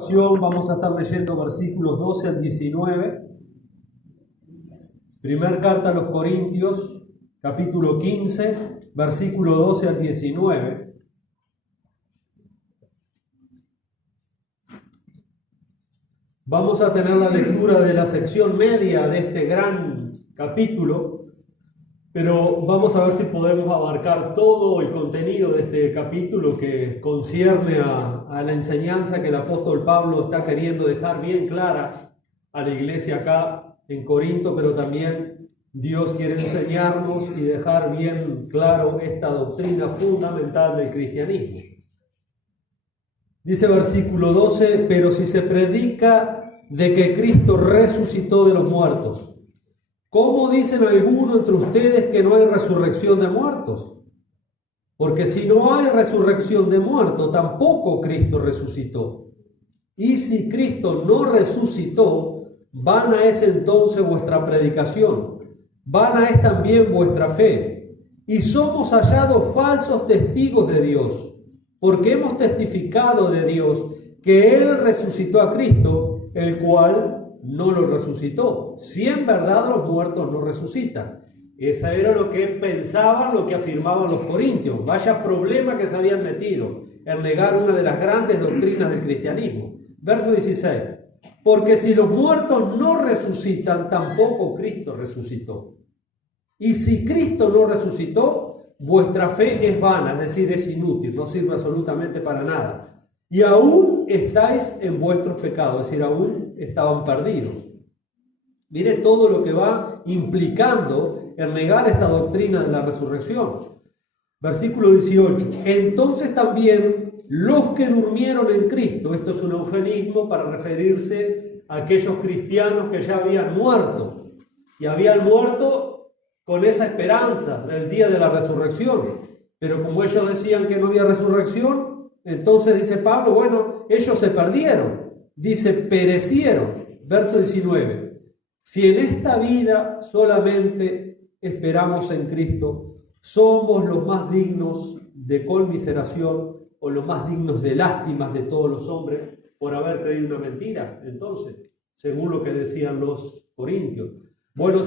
Vamos a estar leyendo versículos 12 al 19. Primer carta a los Corintios, capítulo 15, versículo 12 al 19. Vamos a tener la lectura de la sección media de este gran capítulo, pero vamos a ver si podemos abarcar todo el contenido de este capítulo que concierne a la enseñanza que el apóstol Pablo está queriendo dejar bien clara a la iglesia acá en Corinto, pero también Dios quiere enseñarnos y dejar bien claro esta doctrina fundamental del cristianismo. Dice versículo 12, pero si se predica de que Cristo resucitó de los muertos, ¿cómo dicen algunos entre ustedes que no hay resurrección de muertos? Porque si no hay resurrección de muertos, tampoco Cristo resucitó. Y si Cristo no resucitó, vana es entonces vuestra predicación, vana es también vuestra fe. Y somos hallados falsos testigos de Dios, porque hemos testificado de Dios que Él resucitó a Cristo, el cual no lo resucitó. Si en verdad los muertos no resucitan. Esa era lo que pensaban, lo que afirmaban los corintios. Vaya problema que se habían metido en negar una de las grandes doctrinas del cristianismo. Verso 16. Porque si los muertos no resucitan, tampoco Cristo resucitó. Y si Cristo no resucitó, vuestra fe es vana, es decir, es inútil, no sirve absolutamente para nada. Y aún estáis en vuestros pecados, es decir, aún estaban perdidos. Mire todo lo que va implicando el negar esta doctrina de la resurrección. Versículo 18. Entonces también los que durmieron en Cristo, esto es un eufemismo para referirse a aquellos cristianos que ya habían muerto. Y habían muerto con esa esperanza del día de la resurrección. Pero como ellos decían que no había resurrección, entonces dice Pablo, bueno, ellos se perdieron. Dice, perecieron. Verso 19. Si en esta vida solamente esperamos en Cristo, somos los más dignos de conmiseración o los más dignos de lástimas de todos los hombres por haber creído una mentira. Entonces, según lo que decían los corintios. Bueno,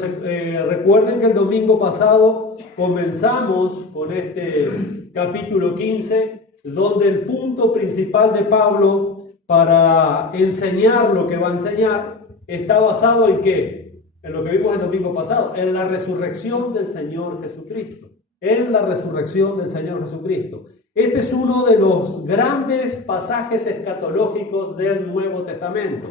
recuerden que el domingo pasado comenzamos con este capítulo 15, donde el punto principal de Pablo para enseñar lo que va a enseñar está basado en ¿qué? En lo que vimos el domingo pasado, en la resurrección del Señor Jesucristo. En la resurrección del Señor Jesucristo. Este es uno de los grandes pasajes escatológicos del Nuevo Testamento.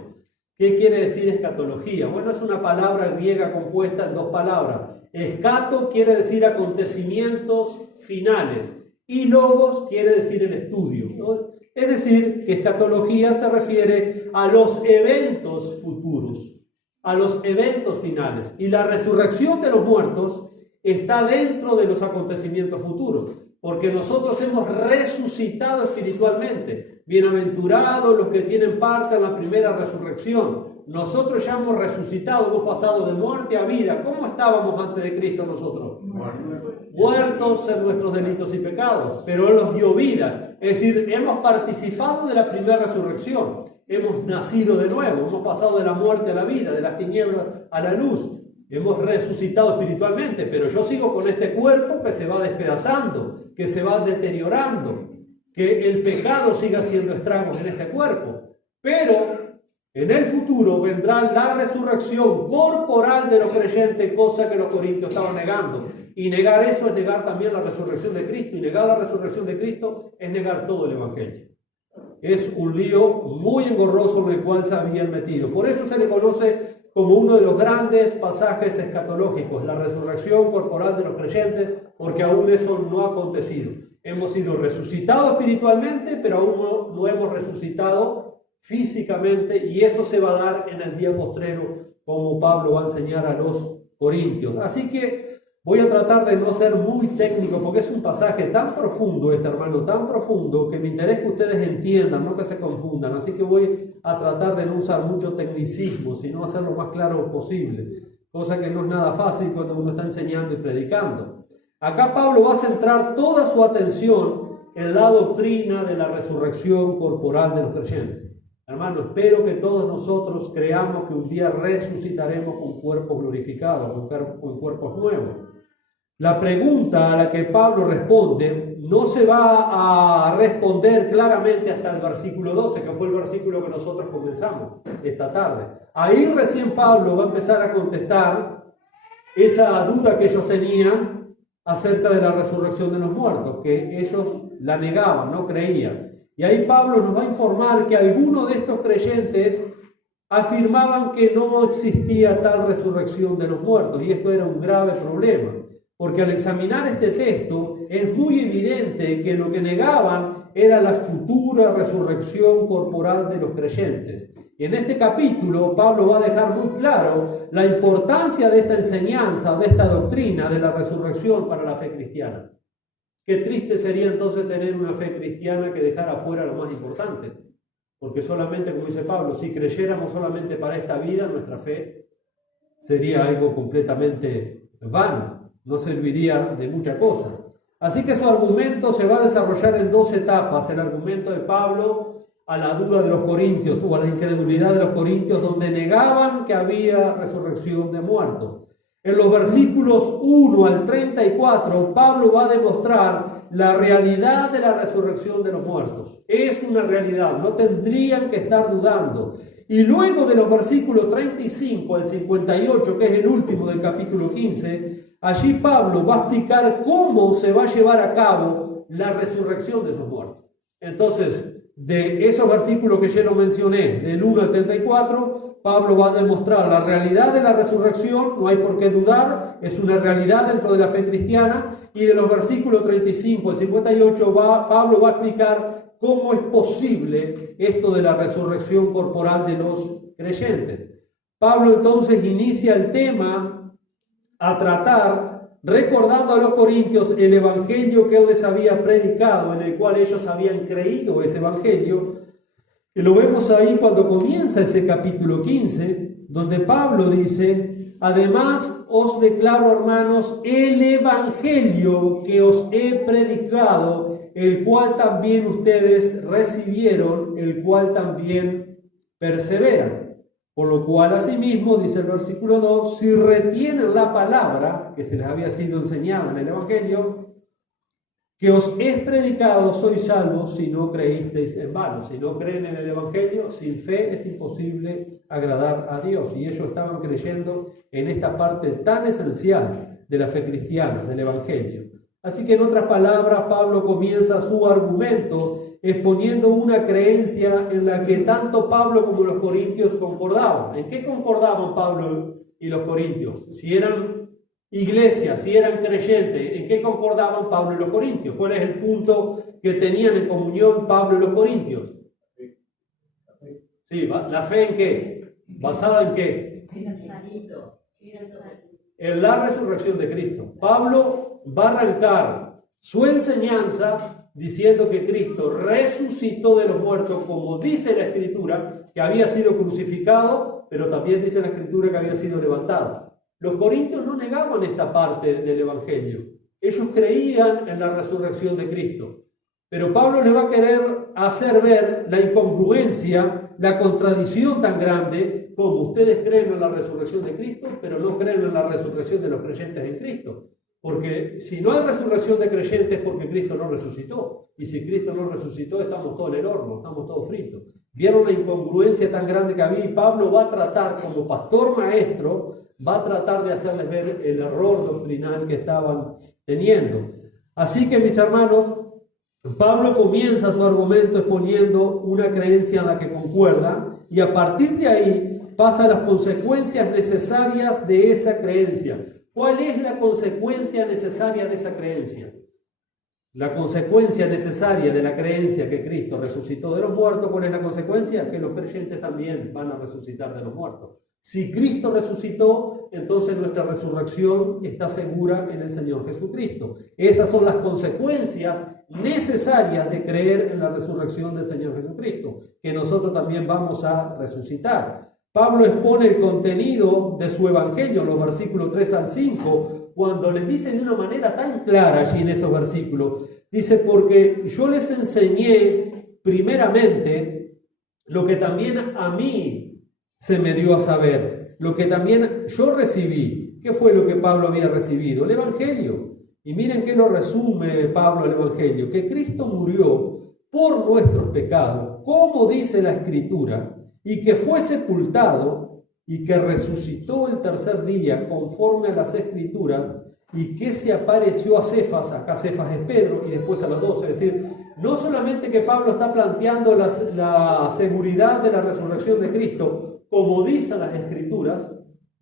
¿Qué quiere decir escatología? Bueno, es una palabra griega compuesta en dos palabras. Escato quiere decir acontecimientos finales y logos quiere decir el estudio, ¿no? Es decir, que escatología se refiere a los eventos futuros, a los eventos finales. Y la resurrección de los muertos está dentro de los acontecimientos futuros, porque nosotros hemos resucitado espiritualmente. Bienaventurados los que tienen parte en la primera resurrección. Nosotros ya hemos resucitado, hemos pasado de muerte a vida. ¿Cómo estábamos antes de Cristo nosotros? Muertos en nuestros delitos y pecados, pero Él nos dio vida. Es decir, hemos participado de la primera resurrección. Hemos nacido de nuevo, hemos pasado de la muerte a la vida, de las tinieblas a la luz. Hemos resucitado espiritualmente, pero yo sigo con este cuerpo que se va despedazando, que se va deteriorando, que el pecado siga haciendo estragos en este cuerpo. Pero en el futuro vendrá la resurrección corporal de los creyentes, cosa que los corintios estaban negando. Y negar eso es negar también la resurrección de Cristo. Y negar la resurrección de Cristo es negar todo el Evangelio. Es un lío muy engorroso en el cual se habían metido. Por eso se le conoce como uno de los grandes pasajes escatológicos, la resurrección corporal de los creyentes, porque aún eso no ha acontecido. Hemos sido resucitados espiritualmente, pero aún no hemos resucitado físicamente, y eso se va a dar en el día postrero, como Pablo va a enseñar a los corintios. Así que voy a tratar de no ser muy técnico, porque es un pasaje tan profundo, hermano, tan profundo, que me interesa que ustedes entiendan, no que se confundan. Así que voy a tratar de no usar mucho tecnicismo, sino hacerlo lo más claro posible, cosa que no es nada fácil cuando uno está enseñando y predicando. Acá Pablo va a centrar toda su atención en la doctrina de la resurrección corporal de los creyentes. Hermano, espero que todos nosotros creamos que un día resucitaremos con cuerpos glorificados, con cuerpos nuevos. La pregunta a la que Pablo responde no se va a responder claramente hasta el versículo 12, que fue el versículo que nosotros comenzamos esta tarde. Ahí recién Pablo va a empezar a contestar esa duda que ellos tenían acerca de la resurrección de los muertos, que ellos la negaban, no creían. Y ahí Pablo nos va a informar que algunos de estos creyentes afirmaban que no existía tal resurrección de los muertos, y esto era un grave problema. Porque al examinar este texto es muy evidente que lo que negaban era la futura resurrección corporal de los creyentes. Y en este capítulo Pablo va a dejar muy claro la importancia de esta enseñanza, de esta doctrina de la resurrección para la fe cristiana. Qué triste sería entonces tener una fe cristiana que dejara fuera lo más importante. Porque solamente, como dice Pablo, si creyéramos solamente para esta vida, nuestra fe sería algo completamente vano. No serviría de mucha cosa. Así que su argumento se va a desarrollar en dos etapas. El argumento de Pablo a la duda de los corintios o a la incredulidad de los corintios, donde negaban que había resurrección de muertos. En los versículos 1 al 34, Pablo va a demostrar la realidad de la resurrección de los muertos. Es una realidad, no tendrían que estar dudando. Y luego de los versículos 35 al 58, que es el último del capítulo 15, allí Pablo va a explicar cómo se va a llevar a cabo la resurrección de esos muertos. Entonces, de esos versículos que ya lo mencioné, del 1 al 34, Pablo va a demostrar la realidad de la resurrección, no hay por qué dudar, es una realidad dentro de la fe cristiana, y de los versículos 35 al 58 Pablo va a explicar cómo es posible esto de la resurrección corporal de los creyentes. Pablo entonces inicia el tema a tratar, recordando a los corintios el evangelio que él les había predicado, en el cual ellos habían creído ese evangelio. Y lo vemos ahí cuando comienza ese capítulo 15, donde Pablo dice: además os declaro, hermanos, el evangelio que os he predicado, el cual también ustedes recibieron, el cual también perseveran. Por lo cual, asimismo, dice el versículo 2, si retienen la palabra que se les había sido enseñada en el evangelio, que os es predicado, sois salvos si no creísteis en vano. Si no creen en el evangelio, sin fe es imposible agradar a Dios. Y ellos estaban creyendo en esta parte tan esencial de la fe cristiana, del evangelio. Así que en otras palabras, Pablo comienza su argumento exponiendo una creencia en la que tanto Pablo como los corintios concordaban. ¿En qué concordaban Pablo y los corintios? Si eran iglesias, si eran creyentes, ¿en qué concordaban Pablo y los corintios? ¿Cuál es el punto que tenían en comunión Pablo y los corintios? Sí, ¿la fe en qué? ¿Basada en qué? En la resurrección de Cristo. Pablo va a arrancar su enseñanza diciendo que Cristo resucitó de los muertos, como dice la Escritura, que había sido crucificado, pero también dice la Escritura que había sido levantado. Los corintios no negaban esta parte del Evangelio. Ellos creían en la resurrección de Cristo. Pero Pablo les va a querer hacer ver la incongruencia, la contradicción tan grande, como ustedes creen en la resurrección de Cristo, pero no creen en la resurrección de los creyentes en Cristo. Porque si no hay resurrección de creyentes es porque Cristo no resucitó. Y si Cristo no resucitó, estamos todos en el horno, estamos todos fritos. Vieron la incongruencia tan grande que había, y Pablo va a tratar, como pastor maestro, va a tratar de hacerles ver el error doctrinal que estaban teniendo. Así que, mis hermanos, Pablo comienza su argumento exponiendo una creencia en la que concuerdan, y a partir de ahí pasa a las consecuencias necesarias de esa creencia. ¿Cuál es la consecuencia necesaria de esa creencia? La consecuencia necesaria de la creencia que Cristo resucitó de los muertos, ¿cuál es la consecuencia? Que los creyentes también van a resucitar de los muertos. Si Cristo resucitó, entonces nuestra resurrección está segura en el Señor Jesucristo. Esas son las consecuencias necesarias de creer en la resurrección del Señor Jesucristo, que nosotros también vamos a resucitar. Pablo expone el contenido de su evangelio en los versículos 3 al 5, cuando les dice de una manera tan clara allí en esos versículos. Dice: porque yo les enseñé primeramente lo que también a mí se me dio a saber, lo que también yo recibí. ¿Qué fue lo que Pablo había recibido? El Evangelio. Y miren qué lo resume Pablo el Evangelio, que Cristo murió por nuestros pecados, como dice la Escritura, y que fue sepultado y que resucitó el tercer día conforme a las Escrituras, y que se apareció a Cefas, acá Cefas es Pedro, y después a los 12. Es decir, no solamente que Pablo está planteando la seguridad de la resurrección de Cristo, como dicen las Escrituras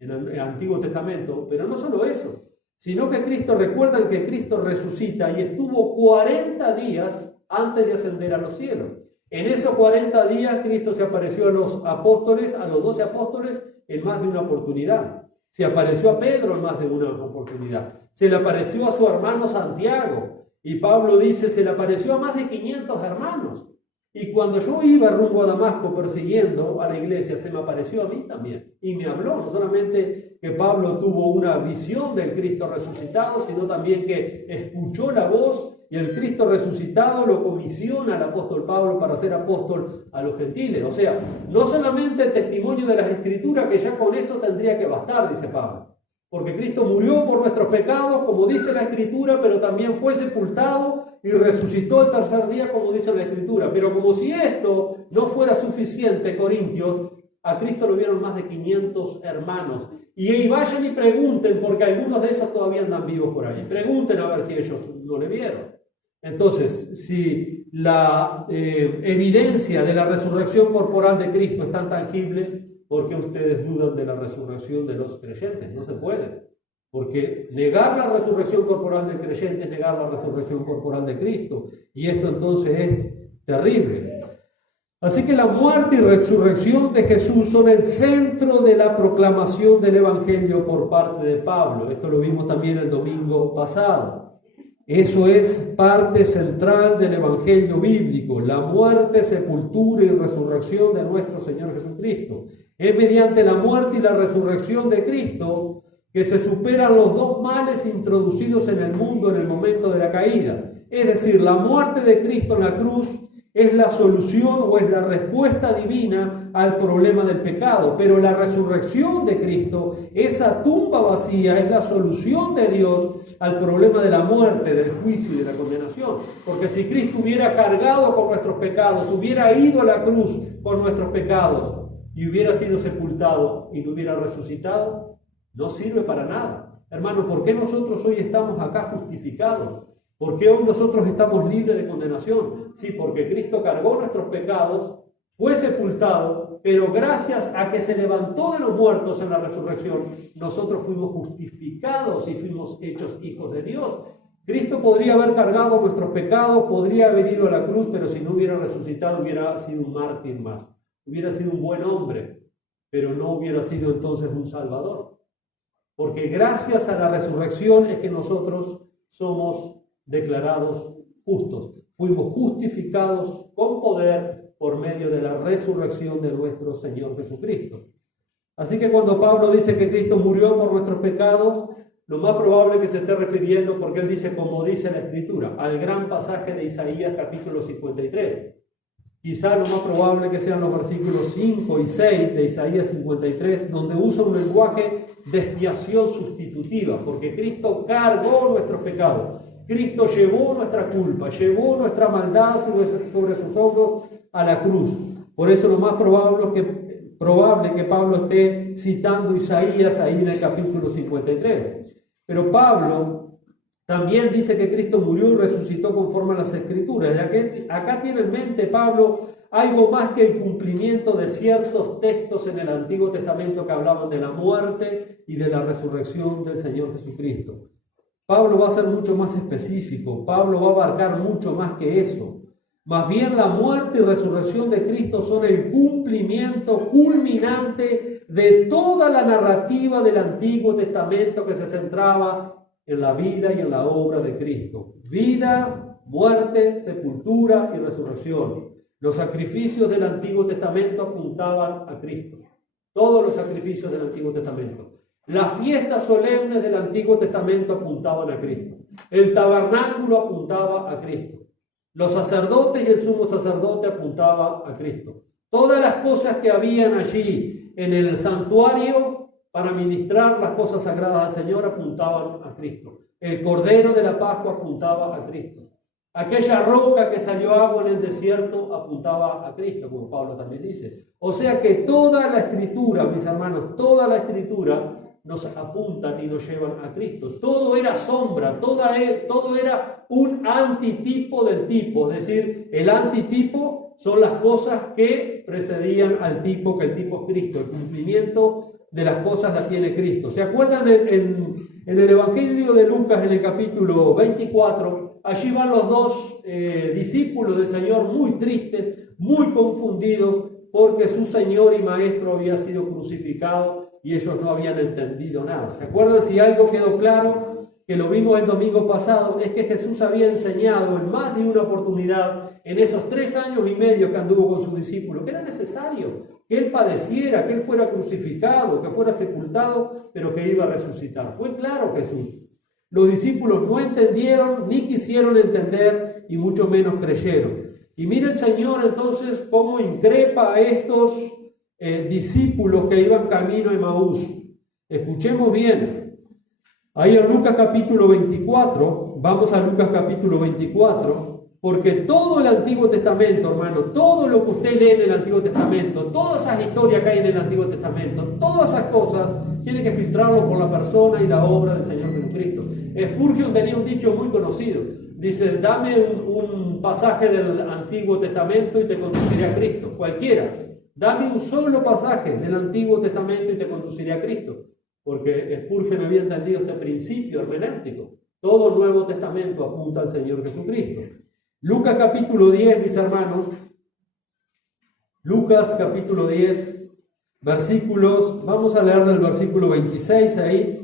en el Antiguo Testamento, pero no solo eso, sino que recuerdan que Cristo resucita y estuvo 40 días antes de ascender a los cielos. En esos 40 días Cristo se apareció a los apóstoles, a los 12 apóstoles, en más de una oportunidad. Se apareció a Pedro en más de una oportunidad. Se le apareció a su hermano Santiago. Y Pablo dice, se le apareció a más de 500 hermanos. Y cuando yo iba rumbo a Damasco persiguiendo a la iglesia, se me apareció a mí también. Y me habló, no solamente que Pablo tuvo una visión del Cristo resucitado, sino también que escuchó la voz y el Cristo resucitado lo comisiona al apóstol Pablo para ser apóstol a los gentiles. O sea, no solamente el testimonio de las Escrituras, que ya con eso tendría que bastar, dice Pablo. Porque Cristo murió por nuestros pecados, como dice la Escritura, pero también fue sepultado y resucitó el tercer día, como dice la Escritura. Pero como si esto no fuera suficiente, Corintios, a Cristo lo vieron más de 500 hermanos. Y vayan y pregunten, porque algunos de esos todavía andan vivos por ahí. Pregunten a ver si ellos no le vieron. Entonces, si la evidencia de la resurrección corporal de Cristo es tan tangible, ¿por qué ustedes dudan de la resurrección de los creyentes? No se puede. Porque negar la resurrección corporal del creyente es negar la resurrección corporal de Cristo. Y esto entonces es terrible. Así que la muerte y resurrección de Jesús son el centro de la proclamación del Evangelio por parte de Pablo. Esto lo vimos también el domingo pasado. Eso es parte central del Evangelio bíblico, la muerte, sepultura y resurrección de nuestro Señor Jesucristo. Es mediante la muerte y la resurrección de Cristo que se superan los dos males introducidos en el mundo en el momento de la caída. Es decir, la muerte de Cristo en la cruz es la solución o es la respuesta divina al problema del pecado, pero la resurrección de Cristo, esa tumba vacía, es la solución de Dios al problema de la muerte, del juicio y de la condenación. Porque si Cristo hubiera cargado con nuestros pecados, hubiera ido a la cruz con nuestros pecados y hubiera sido sepultado y no hubiera resucitado, no sirve para nada. Hermano, ¿por qué nosotros hoy estamos acá justificados? ¿Por qué hoy nosotros estamos libres de condenación? Sí, porque Cristo cargó nuestros pecados, fue sepultado, pero gracias a que se levantó de los muertos en la resurrección, nosotros fuimos justificados y fuimos hechos hijos de Dios. Cristo podría haber cargado nuestros pecados, podría haber ido a la cruz, pero si no hubiera resucitado hubiera sido un mártir más. Hubiera sido un buen hombre, pero no hubiera sido entonces un salvador. Porque gracias a la resurrección es que nosotros somos declarados justos. Fuimos justificados con poder por medio de la resurrección de nuestro Señor Jesucristo. Así que cuando Pablo dice que Cristo murió por nuestros pecados, lo más probable es que se esté refiriendo, porque él dice, como dice la Escritura, al gran pasaje de Isaías capítulo 53. Quizá lo más probable que sean los versículos 5 y 6 de Isaías 53, donde usa un lenguaje de expiación sustitutiva, porque Cristo cargó nuestros pecados. Cristo llevó nuestra culpa, llevó nuestra maldad sobre sus hombros a la cruz. Por eso lo más probable que Pablo esté citando Isaías ahí en el capítulo 53. Pero Pablo también dice que Cristo murió y resucitó conforme a las Escrituras. Ya que acá tiene en mente Pablo algo más que el cumplimiento de ciertos textos en el Antiguo Testamento que hablaban de la muerte y de la resurrección del Señor Jesucristo. Pablo va a ser mucho más específico, Pablo va a abarcar mucho más que eso. Más bien la muerte y resurrección de Cristo son el cumplimiento culminante de toda la narrativa del Antiguo Testamento que se centraba en la vida y en la obra de Cristo. Vida, muerte, sepultura y resurrección. Los sacrificios del Antiguo Testamento apuntaban a Cristo. Todos los sacrificios del Antiguo Testamento. Las fiestas solemnes del Antiguo Testamento apuntaban a Cristo. El tabernáculo apuntaba a Cristo. Los sacerdotes y el sumo sacerdote apuntaban a Cristo. Todas las cosas que habían allí en el santuario para ministrar las cosas sagradas al Señor apuntaban a Cristo. El Cordero de la Pascua apuntaba a Cristo. Aquella roca que salió agua en el desierto apuntaba a Cristo, como Pablo también dice. O sea que toda la Escritura, mis hermanos, toda la Escritura nos apuntan y nos llevan a Cristo. Todo era sombra, todo era un antitipo del tipo. Es decir, el antitipo son las cosas que precedían al tipo, que el tipo es Cristo. El cumplimiento de las cosas las tiene Cristo. ¿Se acuerdan en el Evangelio de Lucas, en el capítulo 24? Allí van los dos discípulos del Señor muy tristes, muy confundidos, porque su Señor y Maestro había sido crucificado y ellos no habían entendido nada. ¿Se acuerdan? Si algo quedó claro, que lo vimos el domingo pasado, es que Jesús había enseñado en más de una oportunidad, en esos 3 años y medio que anduvo con sus discípulos, que era necesario que Él padeciera, que Él fuera crucificado, que fuera sepultado, pero que iba a resucitar. Fue claro Jesús. Los discípulos no entendieron, ni quisieron entender, y mucho menos creyeron. Y mire el Señor entonces cómo increpa a estos discípulos que iban camino a Emaús. Escuchemos bien. Ahí en Lucas capítulo 24, vamos a Lucas capítulo 24, porque todo el Antiguo Testamento, hermano, todo lo que usted lee en el Antiguo Testamento, todas esas historias que hay en el Antiguo Testamento, todas esas cosas, tiene que filtrarlo por la persona y la obra del Señor Jesucristo. Spurgeon tenía un dicho muy conocido. Dice, dame un pasaje del Antiguo Testamento y te conduciré a Cristo. Cualquiera. Dame un solo pasaje del Antiguo Testamento y te conduciré a Cristo. Porque Spurgeon había entendido este principio hermenéutico. Todo el Nuevo Testamento apunta al Señor Jesucristo. Lucas capítulo 10, mis hermanos. Lucas capítulo 10, versículos. Vamos a leer del versículo 26 ahí.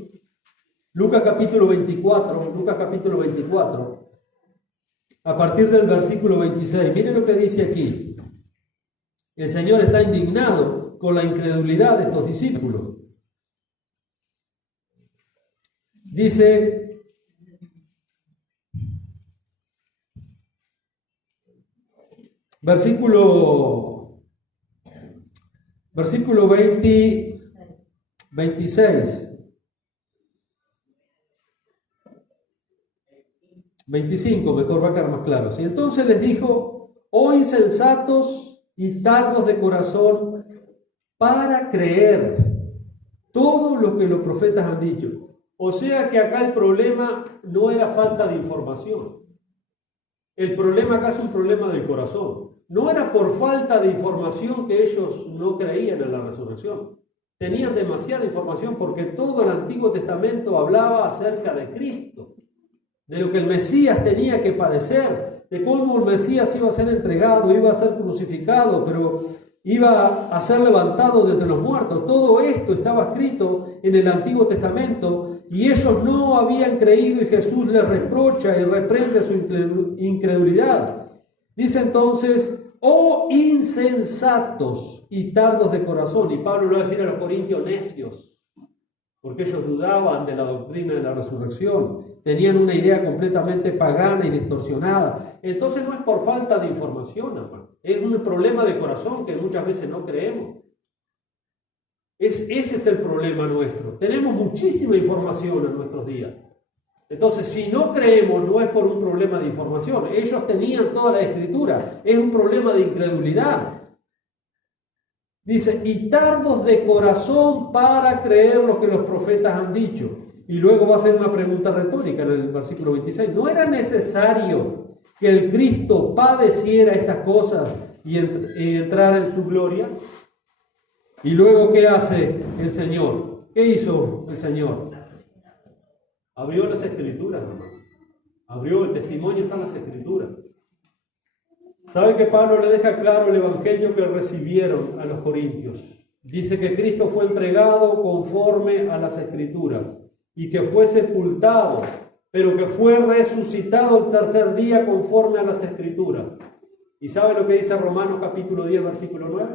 Lucas capítulo 24. A partir del versículo 26. Miren lo que dice aquí. El Señor está indignado con la incredulidad de estos discípulos. Dice, versículo 26. 25, mejor va a quedar más claro. Y entonces les dijo, oh insensatos y tardos de corazón para creer todo lo que los profetas han dicho. O sea que acá el problema no era falta de información. El problema acá es un problema del corazón. No era por falta de información que ellos no creían en la resurrección. Tenían demasiada información porque todo el Antiguo Testamento hablaba acerca de Cristo, de lo que el Mesías tenía que padecer, de cómo el Mesías iba a ser entregado, iba a ser crucificado, pero iba a ser levantado de entre los muertos. Todo esto estaba escrito en el Antiguo Testamento y ellos no habían creído y Jesús les reprocha y reprende su incredulidad. Dice entonces, oh insensatos y tardos de corazón. Y Pablo lo va a decir a los corintios, necios, porque ellos dudaban de la doctrina de la resurrección, tenían una idea completamente pagana y distorsionada. Entonces no es por falta de información, hermano. Es un problema de corazón que muchas veces no creemos. Ese es el problema nuestro. Tenemos muchísima información en nuestros días. Entonces, si no creemos, no es por un problema de información. Ellos tenían toda la Escritura. Es un problema de incredulidad. Dice, y tardos de corazón para creer lo que los profetas han dicho. Y luego va a hacer una pregunta retórica en el versículo 26. ¿No era necesario que el Cristo padeciera estas cosas y entrara en su gloria? Y luego, ¿qué hace el Señor? ¿Qué hizo el Señor? Abrió las Escrituras, hermano. Abrió el testimonio, está en las Escrituras. ¿Sabe que Pablo le deja claro el evangelio que recibieron a los corintios? Dice que Cristo fue entregado conforme a las Escrituras y que fue sepultado, pero que fue resucitado el tercer día conforme a las Escrituras. ¿Y sabe lo que dice Romanos capítulo 10, versículo 9?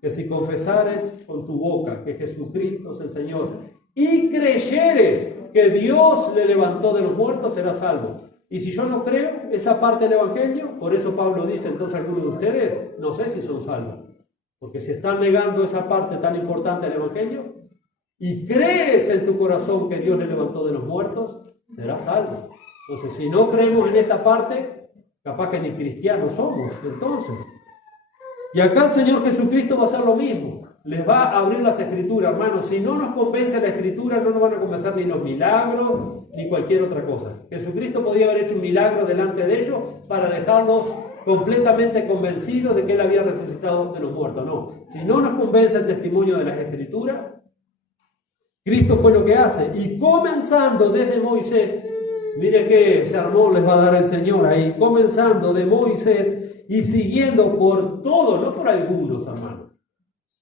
Que si confesares con tu boca que Jesucristo es el Señor y creyeres que Dios le levantó de los muertos, serás salvo. Y si yo no creo esa parte del Evangelio, por eso Pablo dice, entonces algunos de ustedes, no sé si son salvos. Porque si están negando esa parte tan importante del Evangelio, y crees en tu corazón que Dios le levantó de los muertos, serás salvo. Entonces, si no creemos en esta parte, capaz que ni cristianos somos, entonces. Y acá el Señor Jesucristo va a hacer lo mismo. Les va a abrir las Escrituras, hermanos. Si no nos convence la Escritura, no nos van a convencer ni los milagros, ni cualquier otra cosa. Jesucristo podía haber hecho un milagro delante de ellos para dejarlos completamente convencidos de que Él había resucitado de los muertos. No, si no nos convence el testimonio de las Escrituras, Cristo fue lo que hace. Y comenzando desde Moisés, mire qué sermón les va a dar el Señor ahí, comenzando de Moisés y siguiendo por todos, no por algunos, hermanos,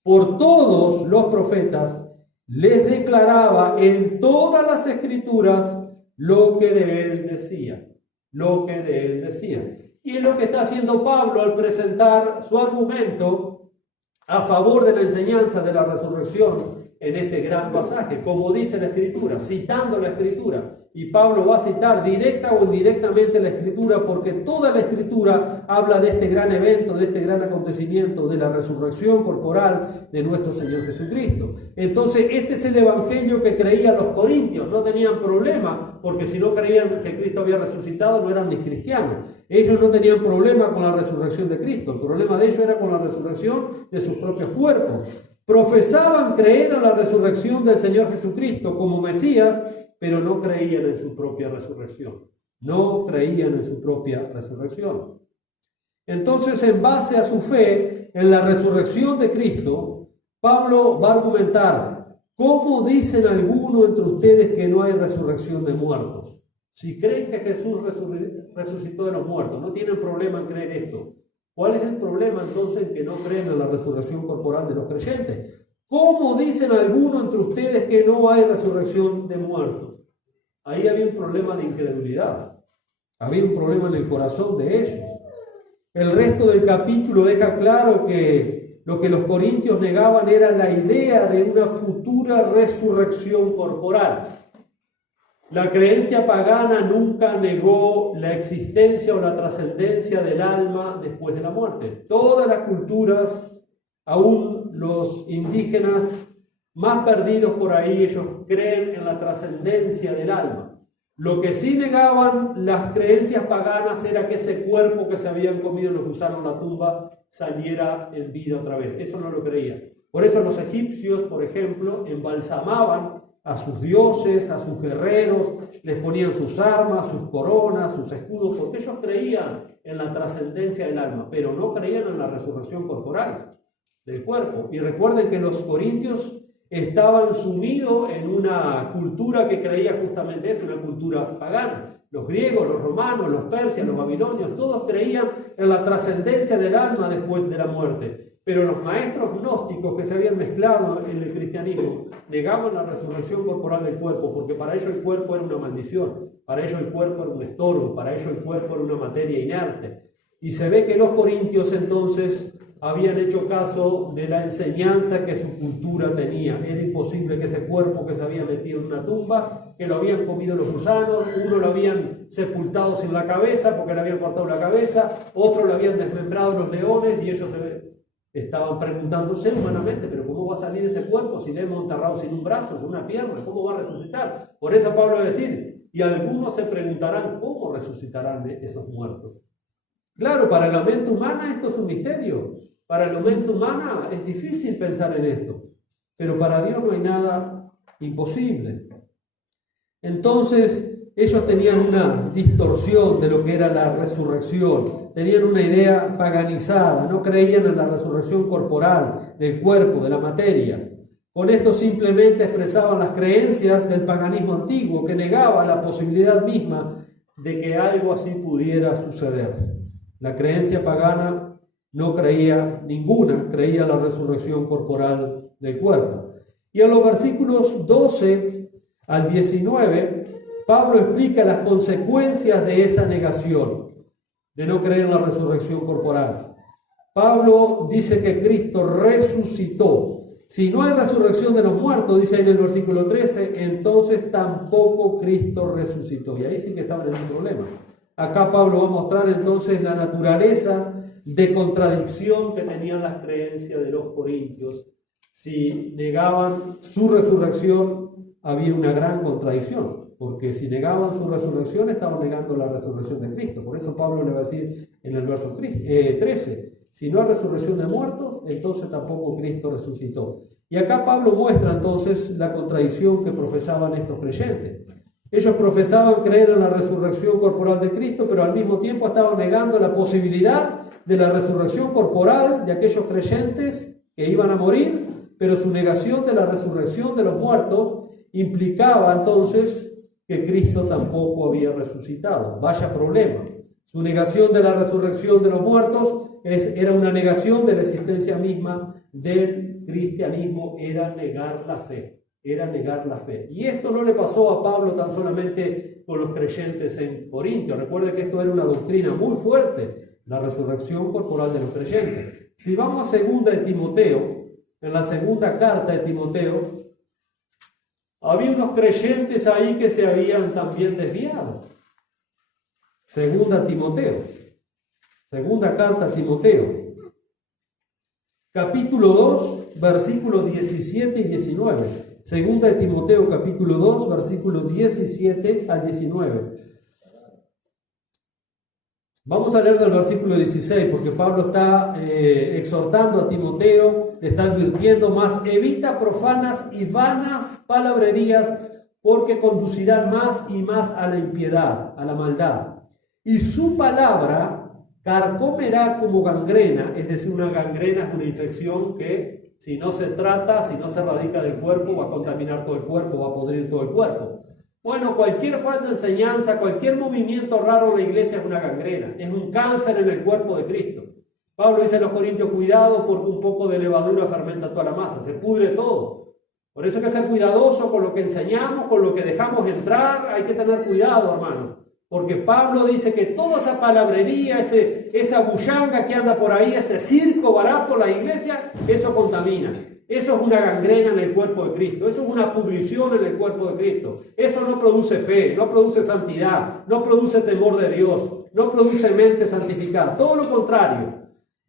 por todos los profetas, les declaraba en todas las Escrituras lo que de él decía, lo que de él decía. Y es lo que está haciendo Pablo al presentar su argumento a favor de la enseñanza de la resurrección en este gran pasaje, como dice la Escritura, citando la Escritura. Y Pablo va a citar directa o indirectamente la Escritura, porque toda la Escritura habla de este gran evento, de este gran acontecimiento, de la resurrección corporal de nuestro Señor Jesucristo. Entonces, este es el evangelio que creían los corintios. No tenían problema, porque si no creían que Cristo había resucitado, no eran ni cristianos. Ellos no tenían problema con la resurrección de Cristo. El problema de ellos era con la resurrección de sus propios cuerpos. Profesaban creer en la resurrección del Señor Jesucristo como Mesías, pero no creían en su propia resurrección. No creían en su propia resurrección. Entonces, en base a su fe en la resurrección de Cristo, Pablo va a argumentar: ¿cómo dicen algunos entre ustedes que no hay resurrección de muertos? Si creen que Jesús resucitó de los muertos, no tienen problema en creer esto. ¿Cuál es el problema entonces en que no creen en la resurrección corporal de los creyentes? ¿Cómo dicen algunos entre ustedes que no hay resurrección de muertos? Ahí había un problema de incredulidad. Había un problema en el corazón de ellos. El resto del capítulo deja claro que lo que los corintios negaban era la idea de una futura resurrección corporal. La creencia pagana nunca negó la existencia o la trascendencia del alma después de la muerte. Todas las culturas, aún los indígenas más perdidos por ahí, ellos creen en la trascendencia del alma. Lo que sí negaban las creencias paganas era que ese cuerpo que se habían comido los gusanos en la tumba saliera en vida otra vez. Eso no lo creían. Por eso los egipcios, por ejemplo, embalsamaban a sus dioses, a sus guerreros, les ponían sus armas, sus coronas, sus escudos, porque ellos creían en la trascendencia del alma, pero no creían en la resurrección corporal del cuerpo. Y recuerden que los corintios estaban sumidos en una cultura que creía justamente eso, una cultura pagana. Los griegos, los romanos, los persias, los babilonios, todos creían en la trascendencia del alma después de la muerte. Pero los maestros gnósticos que se habían mezclado en el cristianismo negaban la resurrección corporal del cuerpo, porque para ellos el cuerpo era una maldición, para ellos el cuerpo era un estorbo, para ellos el cuerpo era una materia inerte. Y se ve que los corintios entonces habían hecho caso de la enseñanza que su cultura tenía. Era imposible que ese cuerpo que se había metido en una tumba, que lo habían comido los gusanos, uno lo habían sepultado sin la cabeza porque le habían cortado la cabeza, otro lo habían desmembrado los leones, y ellos estaban preguntándose humanamente, pero ¿cómo va a salir ese cuerpo si le hemos enterrado sin un brazo, sin una pierna? ¿Cómo va a resucitar? Por eso Pablo va a decir, y algunos se preguntarán, ¿cómo resucitarán esos muertos? Claro, para la mente humana esto es un misterio. Para la mente humana es difícil pensar en esto, pero para Dios no hay nada imposible. Entonces, ellos tenían una distorsión de lo que era la resurrección, tenían una idea paganizada, no creían en la resurrección corporal del cuerpo, de la materia. Con esto simplemente expresaban las creencias del paganismo antiguo, que negaba la posibilidad misma de que algo así pudiera suceder. La creencia pagana no creía ninguna, creía la resurrección corporal del cuerpo. Y en los versículos 12 al 19, Pablo explica las consecuencias de esa negación, de no creer en la resurrección corporal. Pablo dice que Cristo resucitó. Si no hay resurrección de los muertos, dice ahí en el versículo 13, entonces tampoco Cristo resucitó. Y ahí sí que estaban en un problema. Acá Pablo va a mostrar entonces la naturaleza de contradicción que tenían las creencias de los corintios. Si negaban su resurrección, había una gran contradicción, porque si negaban su resurrección, estaban negando la resurrección de Cristo. Por eso Pablo le va a decir en el verso 13, si no hay resurrección de muertos, entonces tampoco Cristo resucitó. Y acá Pablo muestra entonces la contradicción que profesaban estos creyentes. Ellos profesaban creer en la resurrección corporal de Cristo, pero al mismo tiempo estaban negando la posibilidad de la resurrección corporal de aquellos creyentes que iban a morir, pero su negación de la resurrección de los muertos implicaba entonces que Cristo tampoco había resucitado. Vaya problema. Su negación de la resurrección de los muertos era una negación de la existencia misma del cristianismo, era negar la fe. Era negar la fe. Y esto no le pasó a Pablo tan solamente con los creyentes en Corintios. Recuerde que esto era una doctrina muy fuerte, la resurrección corporal de los creyentes. Si vamos a 2 de Timoteo, en la segunda carta de Timoteo, había unos creyentes ahí que se habían también desviado. Segunda carta a Timoteo, capítulo 2, versículos 17 y 19. Segunda de Timoteo, capítulo 2, versículos 17 al 19. Vamos a leer del versículo 16, porque Pablo está exhortando a Timoteo, le está advirtiendo más: evita profanas y vanas palabrerías, porque conducirán más y más a la impiedad, a la maldad. Y su palabra carcomerá como gangrena, es decir, una gangrena es una infección que si no se trata, si no se erradica del cuerpo, va a contaminar todo el cuerpo, va a podrir todo el cuerpo. Bueno, cualquier falsa enseñanza, cualquier movimiento raro en la iglesia es una gangrena, es un cáncer en el cuerpo de Cristo. Pablo dice a los corintios: cuidado, porque un poco de levadura fermenta toda la masa, se pudre todo. Por eso hay que ser cuidadoso con lo que enseñamos, con lo que dejamos entrar, hay que tener cuidado, hermanos. Porque Pablo dice que toda esa palabrería, esa bullanga que anda por ahí, ese circo barato en la iglesia, eso contamina. Eso es una gangrena en el cuerpo de Cristo. Eso es una pudrición en el cuerpo de Cristo. Eso no produce fe, no produce santidad, no produce temor de Dios, no produce mente santificada. Todo lo contrario.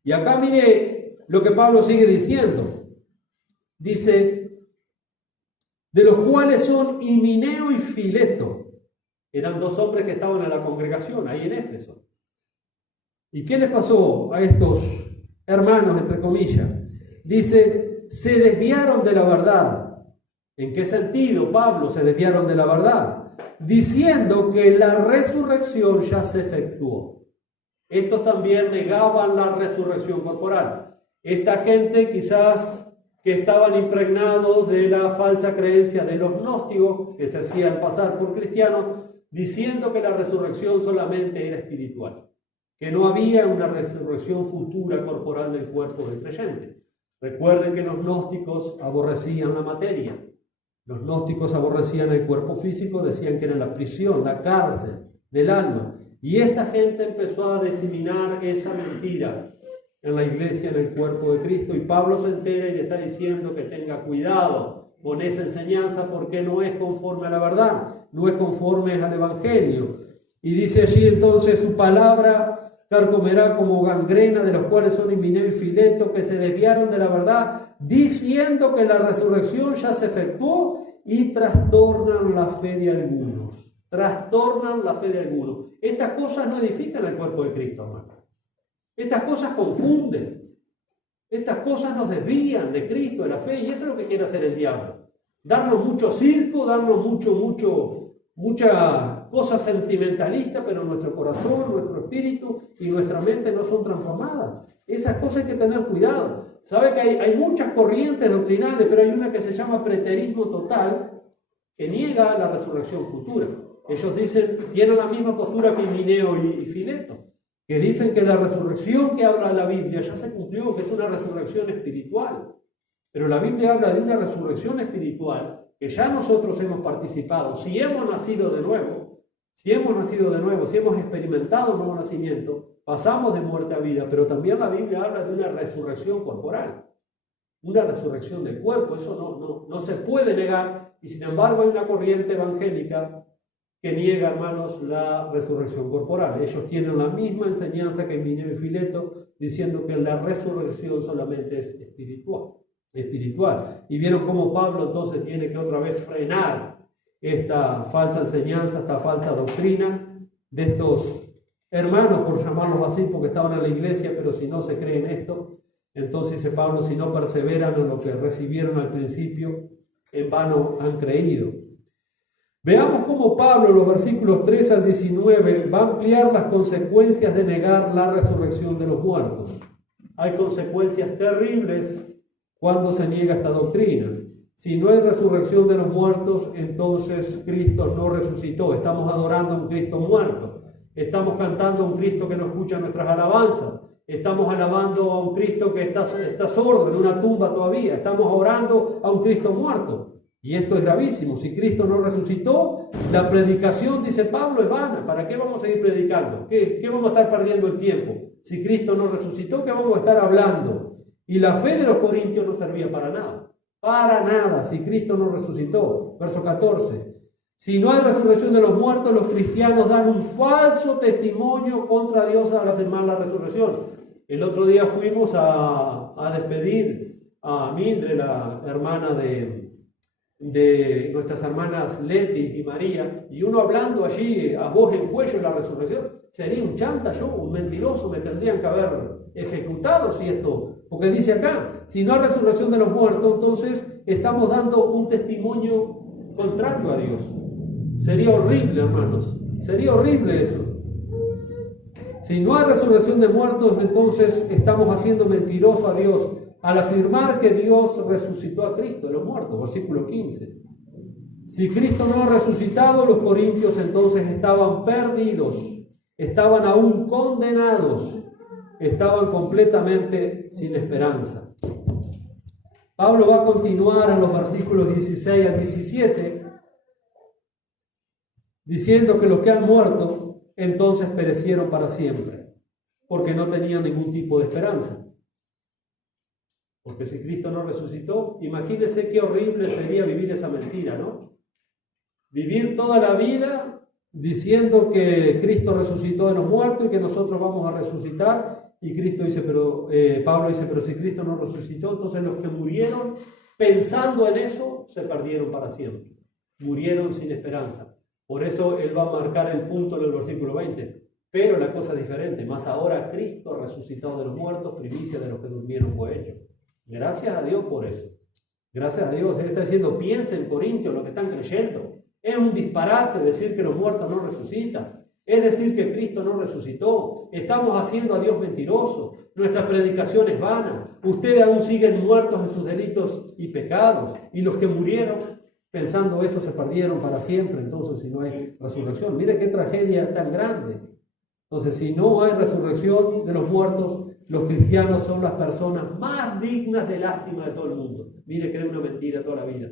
Y acá mire lo que Pablo sigue diciendo. Dice: de los cuales son Himeneo y Fileto. Eran dos hombres que estaban en la congregación, ahí en Éfeso. ¿Y qué les pasó a estos hermanos, entre comillas? Dice: se desviaron de la verdad. ¿En qué sentido, Pablo, se desviaron de la verdad? Diciendo que la resurrección ya se efectuó. Estos también negaban la resurrección corporal. Esta gente quizás que estaban impregnados de la falsa creencia de los gnósticos, que se hacían pasar por cristianos, diciendo que la resurrección solamente era espiritual, que no había una resurrección futura corporal del cuerpo del creyente. Recuerden que los gnósticos aborrecían la materia, los gnósticos aborrecían el cuerpo físico, decían que era la prisión, la cárcel del alma. Y esta gente empezó a diseminar esa mentira en la iglesia, en el cuerpo de Cristo. Y Pablo se entera y le está diciendo que tenga cuidado con esa enseñanza, porque no es conforme a la verdad, no es conforme al evangelio. Y dice allí entonces: su palabra carcomerá como gangrena, de los cuales son Himeneo y Fileto, que se desviaron de la verdad, diciendo que la resurrección ya se efectuó, y trastornan la fe de algunos. Trastornan la fe de algunos. Estas cosas no edifican el cuerpo de Cristo, hermano. Estas cosas confunden. Estas cosas nos desvían de Cristo, de la fe, y eso es lo que quiere hacer el diablo. Darnos mucho circo, darnos mucha cosa sentimentalista, pero nuestro corazón, nuestro espíritu y nuestra mente no son transformadas. Esas cosas hay que tener cuidado. Sabe que hay muchas corrientes doctrinales, pero hay una que se llama preterismo total, que niega la resurrección futura. Ellos dicen, tienen la misma postura que Himeneo y Fileto, que dicen que la resurrección que habla la Biblia ya se cumplió, que es una resurrección espiritual. Pero la Biblia habla de una resurrección espiritual que ya nosotros hemos participado. Si hemos nacido de nuevo, si hemos experimentado un nuevo nacimiento, pasamos de muerte a vida. Pero también la Biblia habla de una resurrección corporal, una resurrección del cuerpo. Eso no se puede negar. Y sin embargo hay una corriente evangélica que niega, hermanos, la resurrección corporal. Ellos tienen la misma enseñanza que Himeneo y Fileto, diciendo que la resurrección solamente es espiritual. Y vieron cómo Pablo entonces tiene que otra vez frenar esta falsa enseñanza, esta falsa doctrina de estos hermanos, por llamarlos así, porque estaban en la iglesia, pero si no se creen esto, entonces dice Pablo, si no perseveran en lo que recibieron al principio, en vano han creído. Veamos cómo Pablo, en los versículos 3 al 19, va a ampliar las consecuencias de negar la resurrección de los muertos. Hay consecuencias terribles cuando se niega esta doctrina. Si no hay resurrección de los muertos, entonces Cristo no resucitó. Estamos adorando a un Cristo muerto. Estamos cantando a un Cristo que no escucha nuestras alabanzas. Estamos alabando a un Cristo que está sordo en una tumba todavía. Estamos orando a un Cristo muerto. Y esto es gravísimo. Si Cristo no resucitó, la predicación, dice Pablo, es vana. ¿Para qué vamos a seguir predicando? ¿Qué vamos a estar perdiendo el tiempo? Si Cristo no resucitó, ¿qué vamos a estar hablando? Y la fe de los corintios no servía para nada. Para nada, si Cristo no resucitó. Verso 14. Si no hay resurrección de los muertos, los cristianos dan un falso testimonio contra Dios al afirmar la resurrección. El otro día fuimos a despedir a Mindre, la hermana de nuestras hermanas Leti y María, y uno hablando allí a voz en cuello de la resurrección. Sería un chanta yo, un mentiroso, me tendrían que haber ejecutado si esto, porque dice acá, si no hay resurrección de los muertos, entonces estamos dando un testimonio contrario a Dios. Sería horrible, hermanos, sería horrible eso. Si no hay resurrección de muertos, entonces estamos haciendo mentiroso a Dios al afirmar que Dios resucitó a Cristo de los muertos, versículo 15. Si Cristo no ha resucitado, los corintios entonces estaban perdidos, estaban aún condenados, estaban completamente sin esperanza. Pablo va a continuar en los versículos 16 al 17, diciendo que los que han muerto entonces perecieron para siempre, porque no tenían ningún tipo de esperanza. Porque si Cristo no resucitó, imagínense qué horrible sería vivir esa mentira, ¿no? Vivir toda la vida diciendo que Cristo resucitó de los muertos y que nosotros vamos a resucitar. Y Cristo dice, Pablo dice, pero si Cristo no resucitó, entonces los que murieron pensando en eso se perdieron para siempre. Murieron sin esperanza. Por eso él va a marcar el punto en el versículo 20. Pero la cosa es diferente. Más ahora Cristo resucitado de los muertos, primicia de los que durmieron fue hecho. Gracias a Dios por eso. Gracias a Dios. Él está diciendo, piensen, Corintios, lo que están creyendo. Es un disparate decir que los muertos no resucitan. Es decir que Cristo no resucitó. Estamos haciendo a Dios mentiroso. Nuestra predicación es vana. Ustedes aún siguen muertos en sus delitos y pecados. Y los que murieron pensando eso se perdieron para siempre. Entonces, si no hay resurrección, mire qué tragedia tan grande. Entonces, si no hay resurrección de los muertos, los cristianos son las personas más dignas de lástima de todo el mundo. Mire que es una mentira toda la vida.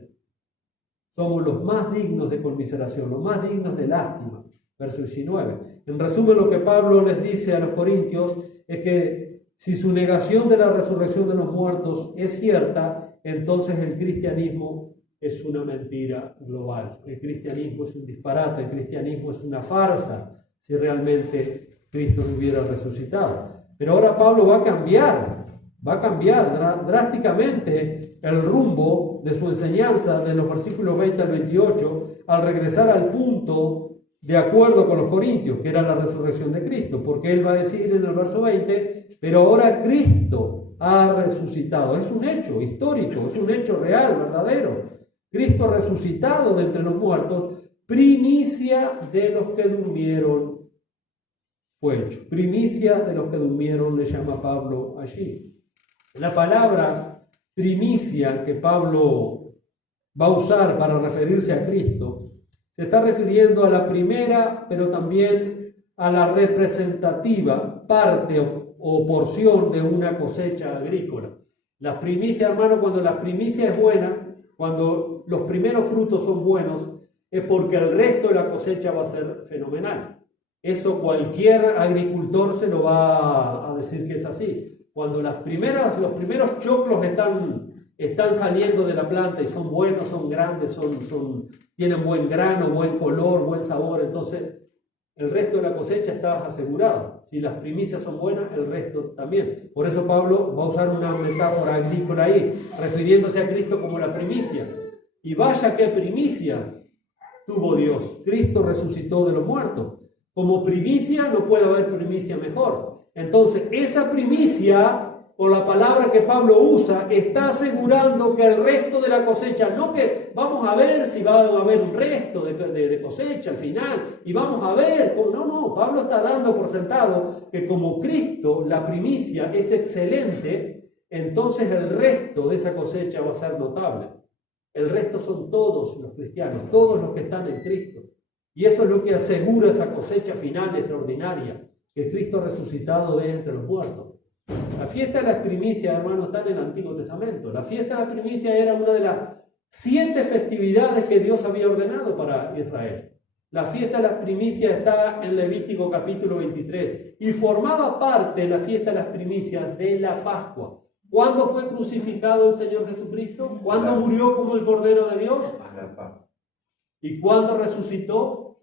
Somos los más dignos de conmiseración, los más dignos de lástima. Verso 19. En resumen, lo que Pablo les dice a los corintios es que si su negación de la resurrección de los muertos es cierta, entonces el cristianismo es una mentira global. El cristianismo es un disparate, el cristianismo es una farsa, si realmente Cristo no hubiera resucitado. Pero ahora Pablo va a cambiar drásticamente el rumbo de su enseñanza de los versículos 20 al 28 al regresar al punto de acuerdo con los corintios, que era la resurrección de Cristo, porque él va a decir en el verso 20, pero ahora Cristo ha resucitado. Es un hecho histórico, es un hecho real, verdadero. Cristo ha resucitado de entre los muertos, primicia de los que durmieron fue hecho. Primicia de los que durmieron le llama Pablo allí. La palabra primicia que Pablo va a usar para referirse a Cristo se está refiriendo a la primera, pero también a la representativa parte o porción de una cosecha agrícola. Las primicias, hermano, cuando la primicia es buena, cuando los primeros frutos son buenos, es porque el resto de la cosecha va a ser fenomenal. Eso cualquier agricultor se lo va a decir que es así. Cuando los primeros choclos están están saliendo de la planta y son buenos, son grandes, tienen buen grano, buen color, buen sabor, entonces el resto de la cosecha está asegurado. Si las primicias son buenas, el resto también. Por eso Pablo va a usar una metáfora agrícola ahí, refiriéndose a Cristo como la primicia. Y vaya qué primicia tuvo Dios. Cristo resucitó de los muertos. Como primicia no puede haber primicia mejor. Entonces, esa primicia, por la palabra que Pablo usa, está asegurando que el resto de la cosecha, no que vamos a ver si va a haber un resto de cosecha al final, y vamos a ver, no, Pablo está dando por sentado que como Cristo, la primicia es excelente, entonces el resto de esa cosecha va a ser notable. El resto son todos los cristianos, todos los que están en Cristo. Y eso es lo que asegura esa cosecha final extraordinaria, que Cristo ha resucitado de entre los muertos. La fiesta de las primicias, hermanos, está en el Antiguo Testamento. La fiesta de las primicias era una de las 7 festividades que Dios había ordenado para Israel. La fiesta de las primicias está en Levítico capítulo 23 y formaba parte de la fiesta de las primicias de la Pascua. ¿Cuándo fue crucificado el Señor Jesucristo? ¿Cuándo murió como el Cordero de Dios? ¿Y cuándo resucitó?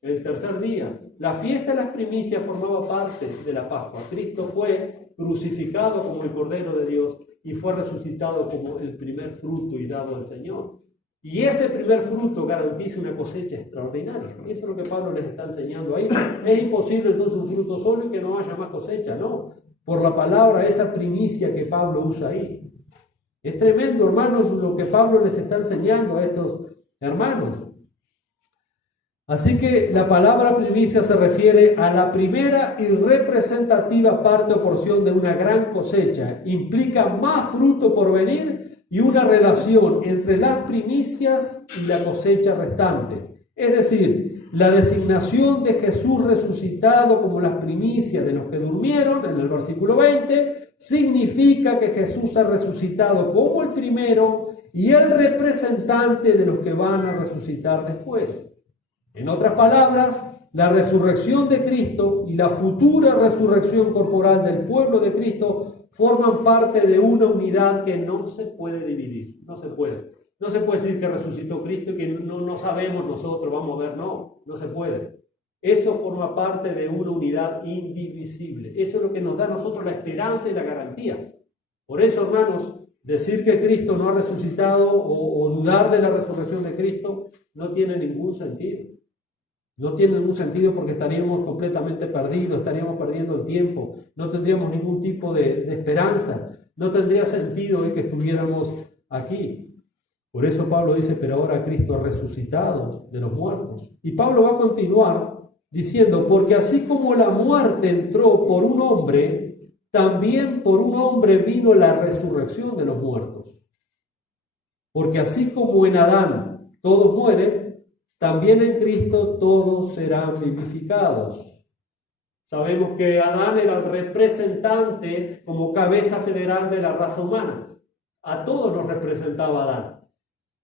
El tercer día. La fiesta de las primicias formaba parte de la Pascua. Cristo fue crucificado como el Cordero de Dios y fue resucitado como el primer fruto y dado al Señor. Y ese primer fruto garantiza una cosecha extraordinaria. Eso es lo que Pablo les está enseñando ahí. Es imposible entonces un fruto solo y que no haya más cosecha, no. Por la palabra, esa primicia que Pablo usa ahí. Es tremendo, hermanos, lo que Pablo les está enseñando a estos hermanos. Así que la palabra primicia se refiere a la primera y representativa parte o porción de una gran cosecha. Implica más fruto por venir y una relación entre las primicias y la cosecha restante. Es decir, la designación de Jesús resucitado como las primicias de los que durmieron, en el versículo 20, significa que Jesús ha resucitado como el primero y el representante de los que van a resucitar después. En otras palabras, la resurrección de Cristo y la futura resurrección corporal del pueblo de Cristo forman parte de una unidad que no se puede dividir, no se puede. No se puede decir que resucitó Cristo y que no sabemos nosotros, vamos a ver, no se puede. Eso forma parte de una unidad indivisible. Eso es lo que nos da a nosotros la esperanza y la garantía. Por eso, hermanos, decir que Cristo no ha resucitado o dudar de la resurrección de Cristo no tiene ningún sentido. No tiene ningún sentido porque estaríamos completamente perdidos, estaríamos perdiendo el tiempo, no tendríamos ningún tipo de esperanza, no tendría sentido que estuviéramos aquí. Por eso Pablo dice, pero ahora Cristo ha resucitado de los muertos. Y Pablo va a continuar diciendo, porque así como la muerte entró por un hombre, también por un hombre vino la resurrección de los muertos. Porque así como en Adán todos mueren, también en Cristo todos serán vivificados. Sabemos que Adán era el representante como cabeza federal de la raza humana. A todos nos representaba Adán.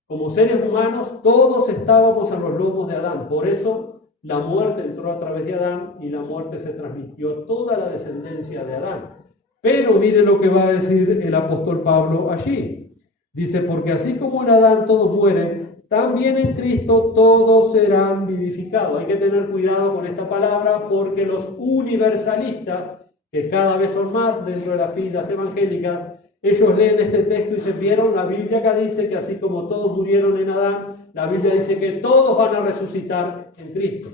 Como seres humanos, todos estábamos a los lomos de Adán. Por eso la muerte entró a través de Adán y la muerte se transmitió a toda la descendencia de Adán. Pero mire lo que va a decir el apóstol Pablo allí. Dice, porque así como en Adán todos mueren, también en Cristo todos serán vivificados. Hay que tener cuidado con esta palabra porque los universalistas, que cada vez son más dentro de las filas evangélicas, ellos leen este texto y se vieron, la Biblia acá dice que así como todos murieron en Adán, la Biblia dice que todos van a resucitar en Cristo.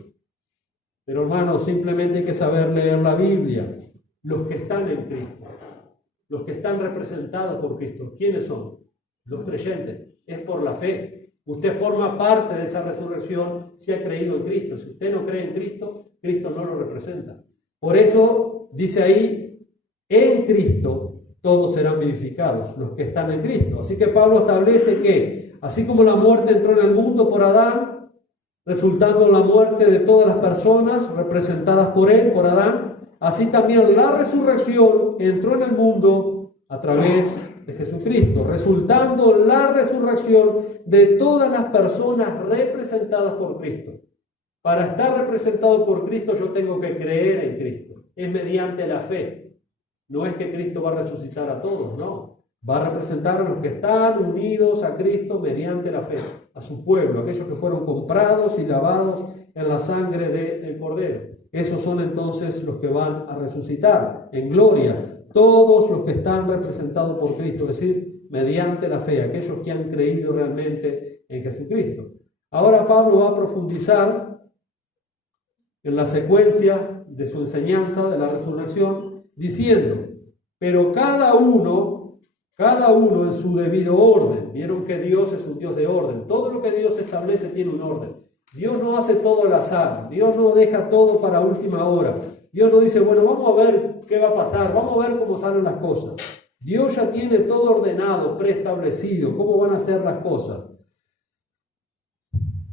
Pero hermanos, simplemente hay que saber leer la Biblia. Los que están en Cristo, los que están representados por Cristo, ¿quiénes son? Los creyentes. Es por la fe. Usted forma parte de esa resurrección si ha creído en Cristo. Si usted no cree en Cristo, Cristo no lo representa. Por eso dice ahí, en Cristo todos serán vivificados, los que están en Cristo. Así que Pablo establece que, así como la muerte entró en el mundo por Adán, resultando en la muerte de todas las personas representadas por él, por Adán, así también la resurrección entró en el mundo a través de Jesucristo, resultando la resurrección de todas las personas representadas por Cristo. Para estar representado por Cristo yo tengo que creer en Cristo. Es mediante la fe. No es que Cristo va a resucitar a todos, no. Va a representar a los que están unidos a Cristo mediante la fe, a su pueblo, aquellos que fueron comprados y lavados en la sangre del Cordero. Esos son entonces los que van a resucitar en gloria, todos los que están representados por Cristo, es decir, mediante la fe, aquellos que han creído realmente en Jesucristo. Ahora Pablo va a profundizar en la secuencia de su enseñanza de la resurrección, diciendo, pero cada uno en su debido orden. Vieron que Dios es un Dios de orden. Todo lo que Dios establece tiene un orden. Dios no hace todo al azar. Dios no deja todo para última hora. Dios no dice, bueno, vamos a ver qué va a pasar, vamos a ver cómo salen las cosas. Dios ya tiene todo ordenado, preestablecido, cómo van a ser las cosas.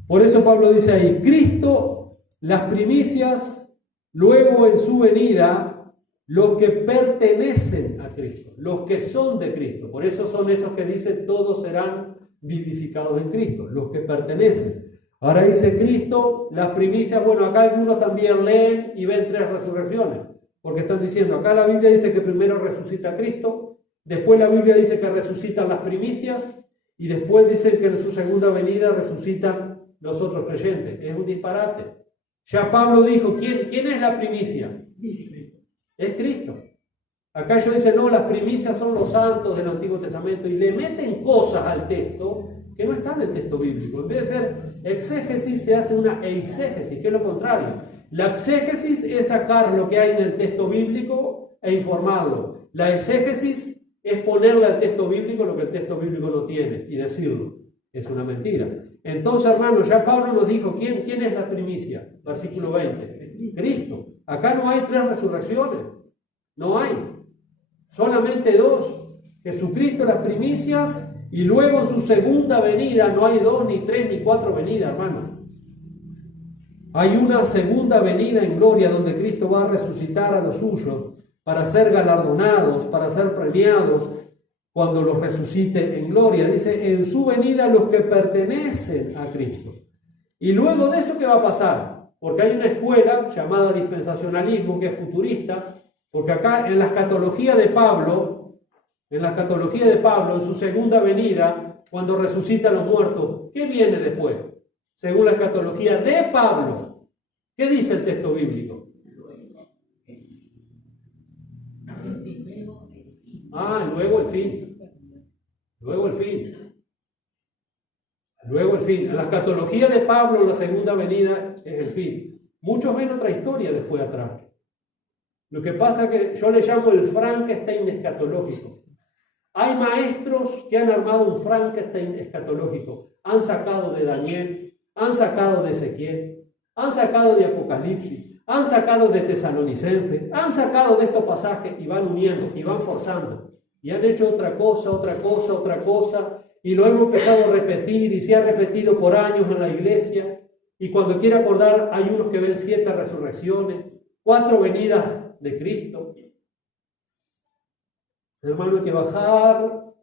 Por eso Pablo dice ahí, Cristo, las primicias, luego en su venida, los que pertenecen a Cristo, los que son de Cristo. Por eso son esos que dicen todos serán vivificados en Cristo, los que pertenecen. Ahora dice Cristo, las primicias, bueno, acá algunos también leen y ven 3 resurrecciones, porque están diciendo, acá la Biblia dice que primero resucita Cristo, después la Biblia dice que resucitan las primicias y después dicen que en su segunda venida resucitan los otros creyentes. Es un disparate. Ya Pablo dijo, ¿quién es la primicia? Es Cristo. Acá ellos dicen, no, las primicias son los santos del Antiguo Testamento y le meten cosas al texto que no están en el texto bíblico. En vez de ser exégesis, se hace una eisegesis, que es lo contrario. La exégesis es sacar lo que hay en el texto bíblico e informarlo. La exégesis es ponerle al texto bíblico lo que el texto bíblico no tiene y decirlo. Es una mentira. Entonces, hermanos, ya Pablo nos dijo, ¿quién es la primicia? Versículo 20. Cristo. Acá no hay 3 resurrecciones. No hay. Solamente 2. Jesucristo las primicias y luego en su segunda venida no hay 2, ni 3, ni 4 venidas, hermanos. Hay una segunda venida en gloria donde Cristo va a resucitar a los suyos para ser galardonados, para ser premiados cuando los resucite en gloria. Dice, en su venida los que pertenecen a Cristo. Y luego de eso, ¿qué va a pasar? Porque hay una escuela llamada dispensacionalismo que es futurista, porque acá en la escatología de Pablo, en su segunda venida, cuando resucita a los muertos, ¿qué viene después? Según la escatología de Pablo, ¿qué dice el texto bíblico? Luego el fin. Luego el fin. En la escatología de Pablo, la segunda venida es el fin. Muchos ven otra historia después atrás. Lo que pasa es que yo le llamo el Frankenstein escatológico. Hay maestros que han armado un Frankenstein escatológico. Han sacado de Daniel, han sacado de Ezequiel, han sacado de Apocalipsis, han sacado de Tesalonicenses, han sacado de estos pasajes y van uniendo y van forzando. Y han hecho otra cosa. Y lo hemos empezado a repetir y se ha repetido por años en la iglesia. Y cuando quiere acordar, hay unos que ven 7 resurrecciones, 4 venidas de Cristo. Hermano, hay que bajar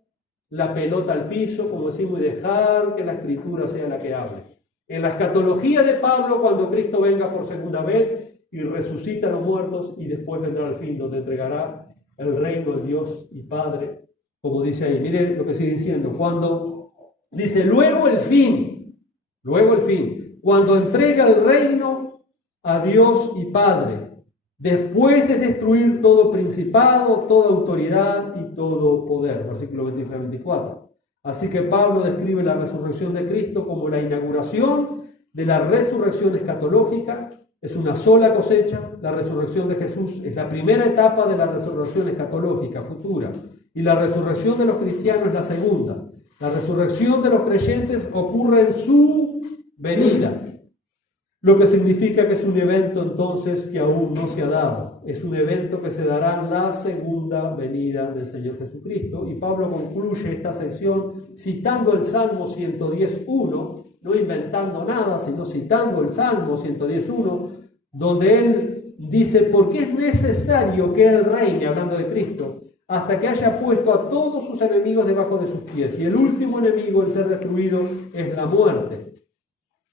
la pelota al piso, como decimos, y dejar que la Escritura sea la que hable. En la escatología de Pablo, cuando Cristo venga por segunda vez y resucita a los muertos, y después vendrá el fin, donde entregará el reino de Dios y Padre, como dice ahí. Miren lo que sigue diciendo. Cuando dice, luego el fin, cuando entrega el reino a Dios y Padre, después de destruir todo principado, toda autoridad y todo poder. Versículo 23-24. Así que Pablo describe la resurrección de Cristo como la inauguración de la resurrección escatológica. Es una sola cosecha. La resurrección de Jesús es la primera etapa de la resurrección escatológica futura. Y la resurrección de los cristianos es la segunda. La resurrección de los creyentes ocurre en su venida. Lo que significa que es un evento entonces que aún no se ha dado. Es un evento que se dará en la segunda venida del Señor Jesucristo. Y Pablo concluye esta sección citando el Salmo 110.1, no inventando nada, sino citando el Salmo 110.1, donde él dice, porque es necesario que Él reine, hablando de Cristo, hasta que haya puesto a todos sus enemigos debajo de sus pies. Y el último enemigo, el ser destruido, es la muerte.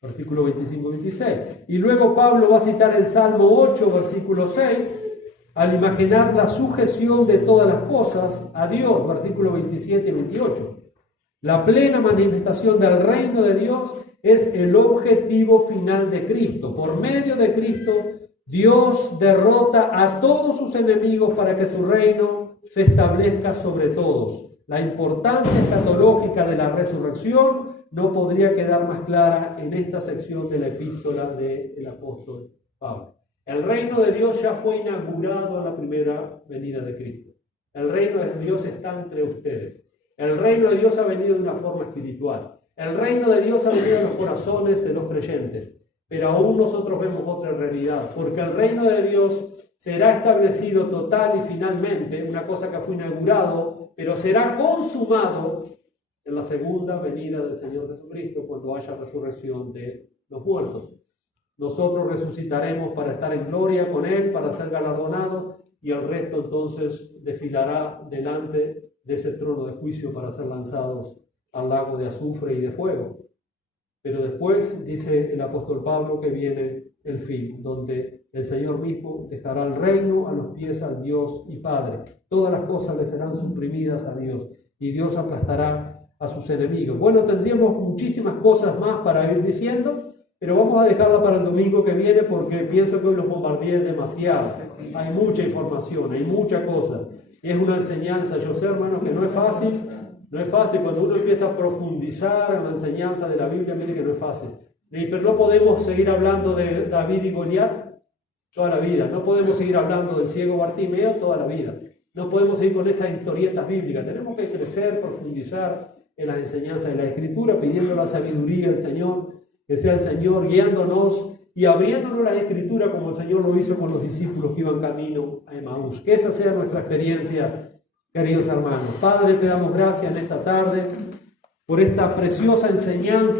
Versículo 25-26. Y luego Pablo va a citar el Salmo 8, versículo 6, al imaginar la sujeción de todas las cosas a Dios, versículos 27 y 28. La plena manifestación del reino de Dios es el objetivo final de Cristo. Por medio de Cristo, Dios derrota a todos sus enemigos para que su reino se establezca sobre todos. La importancia escatológica de la resurrección no podría quedar más clara en esta sección de la epístola del apóstol Pablo. El reino de Dios ya fue inaugurado en la primera venida de Cristo. El reino de Dios está entre ustedes. El reino de Dios ha venido de una forma espiritual. El reino de Dios ha venido a los corazones de los creyentes. Pero aún nosotros vemos otra realidad, porque el reino de Dios será establecido total y finalmente, una cosa que fue inaugurado, pero será consumado en la segunda venida del Señor Jesucristo, cuando haya resurrección de los muertos. Nosotros resucitaremos para estar en gloria con Él, para ser galardonados, y el resto entonces desfilará delante de ese trono de juicio para ser lanzados al lago de azufre y de fuego. Pero después, dice el apóstol Pablo, que viene el fin, donde el Señor mismo dejará el reino a los pies al Dios y Padre. Todas las cosas le serán suprimidas a Dios, y Dios aplastará a sus enemigos. Bueno, tendríamos muchísimas cosas más para ir diciendo, pero vamos a dejarla para el domingo que viene porque pienso que hoy los bombardeé demasiado. Hay mucha información, hay mucha cosa. Y es una enseñanza, yo sé, hermanos, que no es fácil. No es fácil cuando uno empieza a profundizar en la enseñanza de la Biblia, mire que no es fácil. Pero no podemos seguir hablando de David y Goliat toda la vida. No podemos seguir hablando del ciego Bartimeo toda la vida. No podemos seguir con esas historietas bíblicas. Tenemos que crecer, profundizar en las enseñanzas de la Escritura, pidiendo la sabiduría al Señor, que sea el Señor guiándonos y abriéndonos las Escrituras como el Señor lo hizo con los discípulos que iban camino a Emaús. Que esa sea nuestra experiencia, queridos hermanos. Padre, te damos gracias en esta tarde por esta preciosa enseñanza